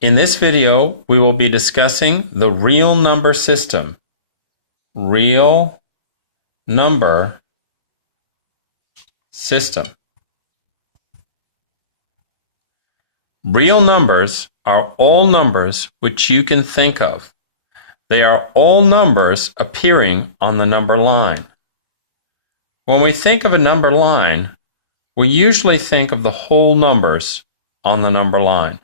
In this video, we will be discussing the real number system. Real number system. Real numbers are all numbers which you can think of. They are all numbers appearing on the number line. When we think of a number line, we usually think of the whole numbers on the number line.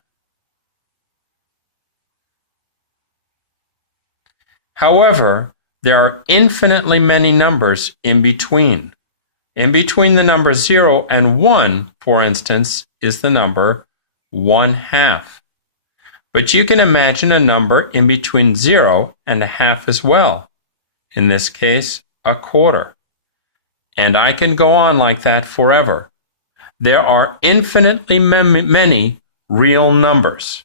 However, there are infinitely many numbers in between. In between the number 0 and 1, for instance, is the number 1/2. But you can imagine a number in between 0 and a half as well. In this case, a quarter. And I can go on like that forever. There are infinitely many real numbers.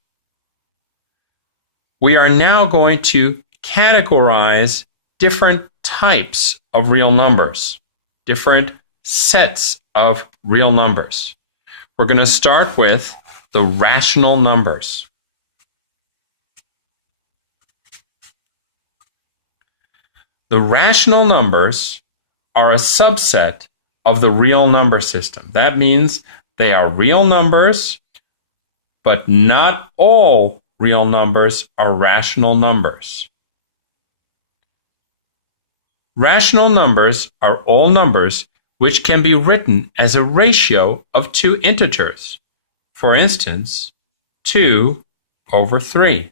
We are now going to categorize different types of real numbers, different sets of real numbers. We're going to start with the rational numbers. The rational numbers are a subset of the real number system. That means they are real numbers, but not all real numbers are rational numbers. Rational numbers are all numbers which can be written as a ratio of two integers. For instance, 2/3.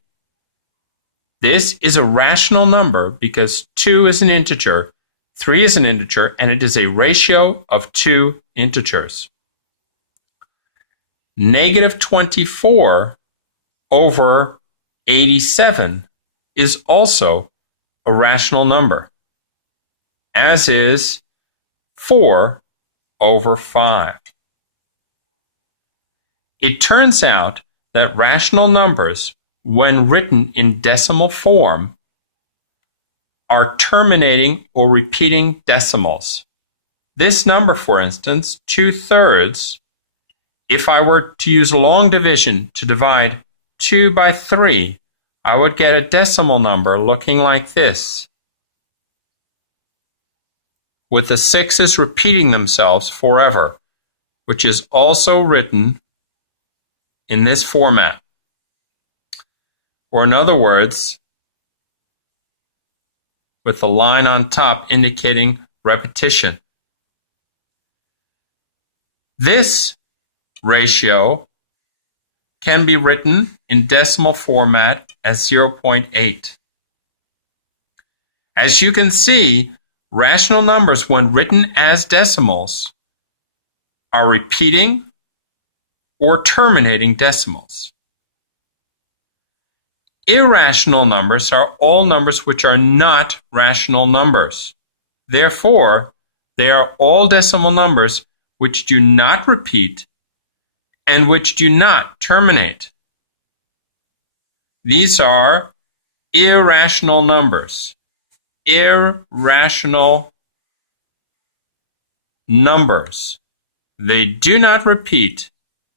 This is a rational number because 2 is an integer, 3 is an integer, and it is a ratio of two integers. -24/87 is also a rational number, as is 4/5. It turns out that rational numbers, when written in decimal form, are terminating or repeating decimals. This number, for instance, 2/3, if I were to use long division to divide 2 by 3, I would get a decimal number looking like this, with the sixes repeating themselves forever, which is also written in this format. Or in other words, with the line on top indicating repetition. This ratio can be written in decimal format as 0.8. As you can see, rational numbers, when written as decimals, are repeating or terminating decimals. Irrational numbers are all numbers which are not rational numbers. Therefore, they are all decimal numbers which do not repeat and which do not terminate. These are irrational numbers. Irrational numbers. They do not repeat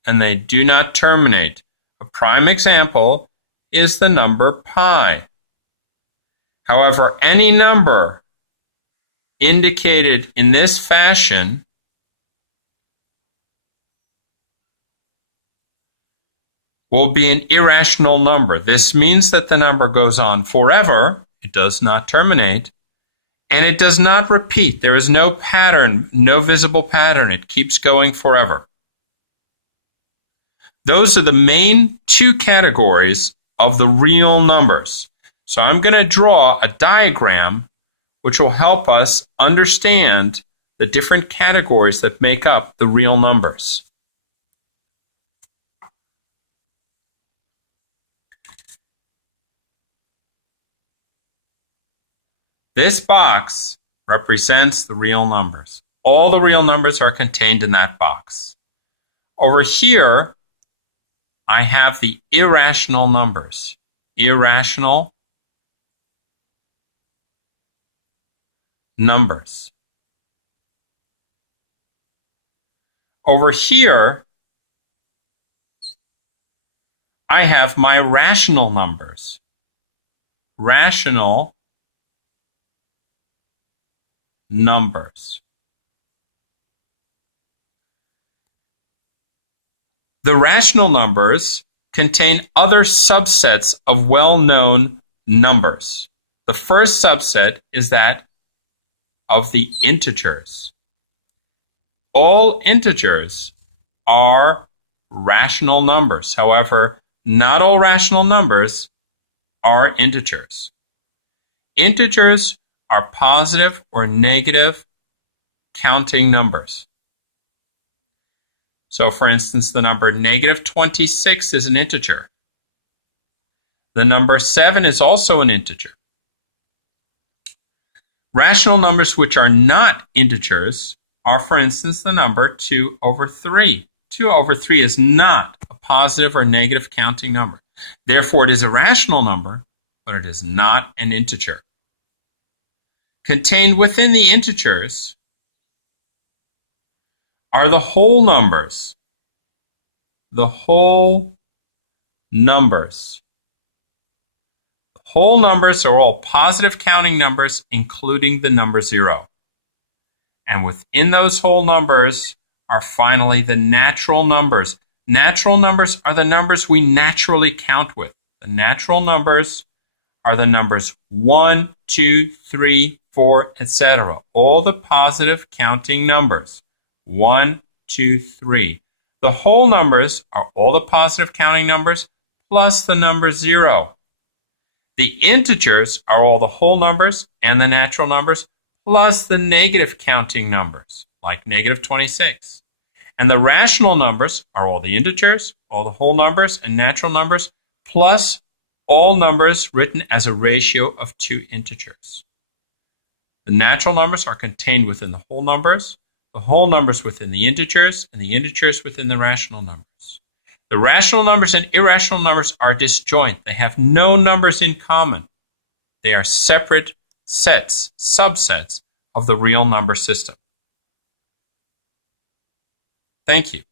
and they do not terminate. A prime example is the number pi. However, any number indicated in this fashion will be an irrational number. This means that the number goes on forever, it does not terminate, and it does not repeat. There is no pattern, no visible pattern. It keeps going forever. Those are the main two categories of the real numbers. So I'm going to draw a diagram which will help us understand the different categories that make up the real numbers. This box represents the real numbers. All the real numbers are contained in that box. Over here, I have the irrational numbers. Irrational numbers. Over here, I have my rational numbers. Rational numbers. The rational numbers contain other subsets of well-known numbers. The first subset is that of the integers. All integers are rational numbers. However, not all rational numbers are integers. Integers are positive or negative counting numbers. So, for instance, the number negative 26 is an integer. The number 7 is also an integer. Rational numbers which are not integers are, for instance, the number 2 over 3. 2 over 3 is not a positive or negative counting number. Therefore, it is a rational number, but it is not an integer. Contained within the integers are the whole numbers. The whole numbers. The whole numbers are all positive counting numbers, including the number 0. And within those whole numbers are finally the natural numbers. Natural numbers are the numbers we naturally count with. The natural numbers are the numbers 1, 2, 3, 4, etc. All the positive counting numbers. 1, 2, 3. The whole numbers are all the positive counting numbers plus the number 0. The integers are all the whole numbers and the natural numbers plus the negative counting numbers, like negative 26. And the rational numbers are all the integers, all the whole numbers and natural numbers, plus all numbers written as a ratio of 2 integers. The natural numbers are contained within the whole numbers within the integers, and the integers within the rational numbers. The rational numbers and irrational numbers are disjoint. They have no numbers in common. They are separate sets, subsets of the real number system. Thank you.